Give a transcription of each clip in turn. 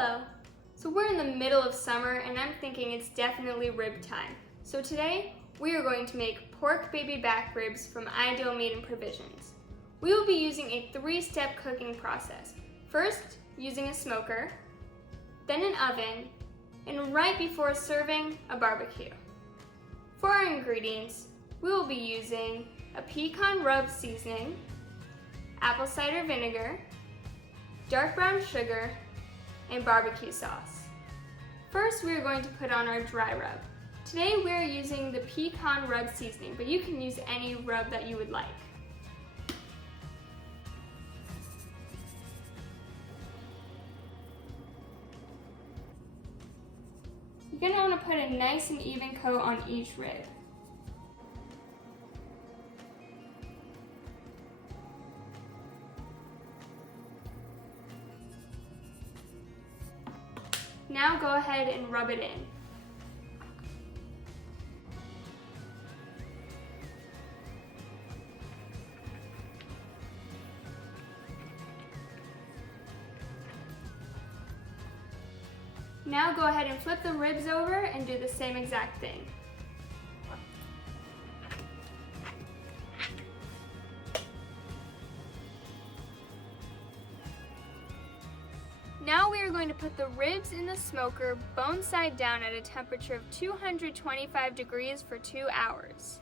Hello! So we're in the middle of summer and I'm thinking it's definitely rib time. So today we are going to make pork baby back ribs from Ideal Meat and Provisions. We will be using a 3-step cooking process. First, using a smoker, then an oven, and right before serving, a barbecue. For our ingredients, we will be using a pecan rub seasoning, apple cider vinegar, dark brown sugar, and barbecue sauce. First, we are going to put on our dry rub. Today we are using the pecan rub seasoning, but you can use any rub that you would like. You're going to want to put a nice and even coat on each rib. Now go ahead and rub it in. Now go ahead and flip the ribs over and do the same exact thing. Now we are going to put the ribs in the smoker bone side down at a temperature of 225 degrees for 2 hours.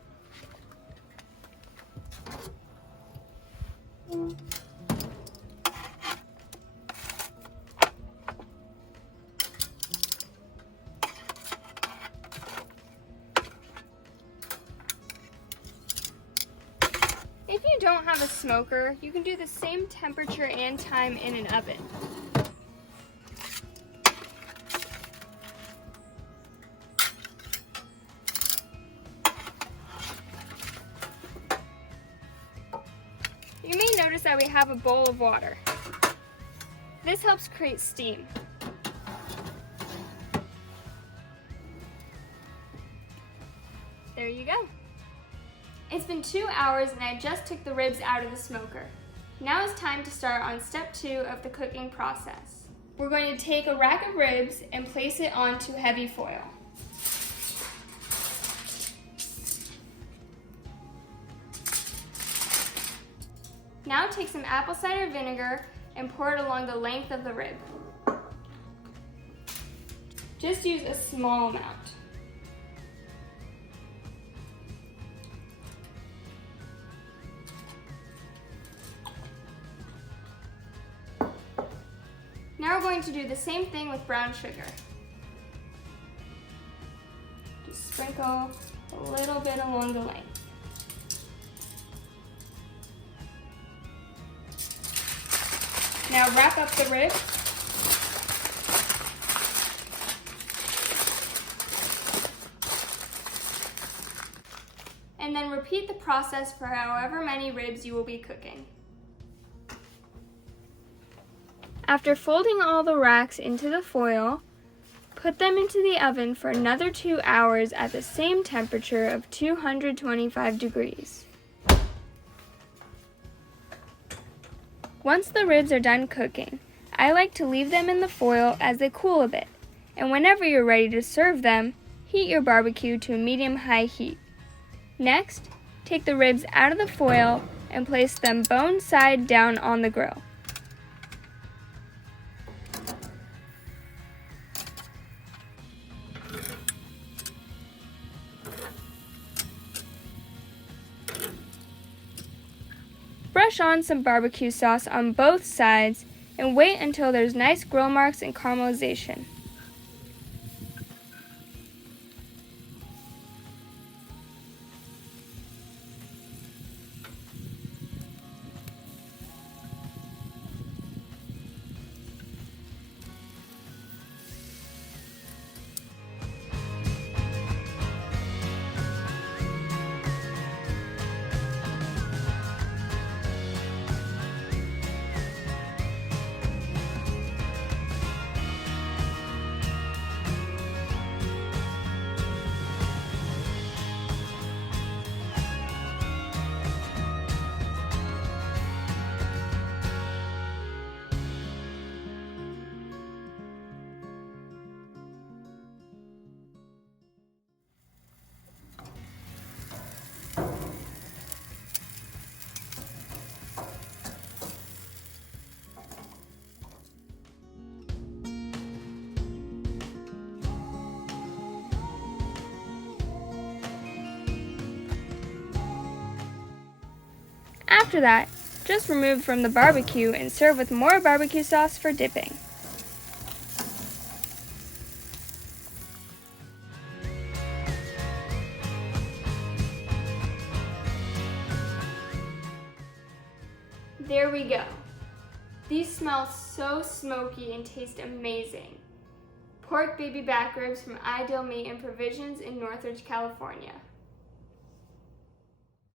If you don't have a smoker, you can do the same temperature and time in an oven. You may notice that we have a bowl of water. This helps create steam. There you go. It's been 2 hours and I just took the ribs out of the smoker. Now it's time to start on step 2 of the cooking process. We're going to take a rack of ribs and place it onto heavy foil. Now take some apple cider vinegar and pour it along the length of the rib. Just use a small amount. Now we're going to do the same thing with brown sugar. Just sprinkle a little bit along the length. Now wrap up the rib. And then repeat the process for however many ribs you will be cooking. After folding all the racks into the foil, put them into the oven for another 2 hours at the same temperature of 225 degrees. Once the ribs are done cooking, I like to leave them in the foil as they cool a bit, and whenever you're ready to serve them, heat your barbecue to a medium-high heat. Next, take the ribs out of the foil and place them bone side down on the grill. Brush on some barbecue sauce on both sides and wait until there's nice grill marks and caramelization. After that, just remove from the barbecue and serve with more barbecue sauce for dipping. There we go. These smell so smoky and taste amazing. Pork baby back ribs from Ideal Meat and Provisions in Northridge, California.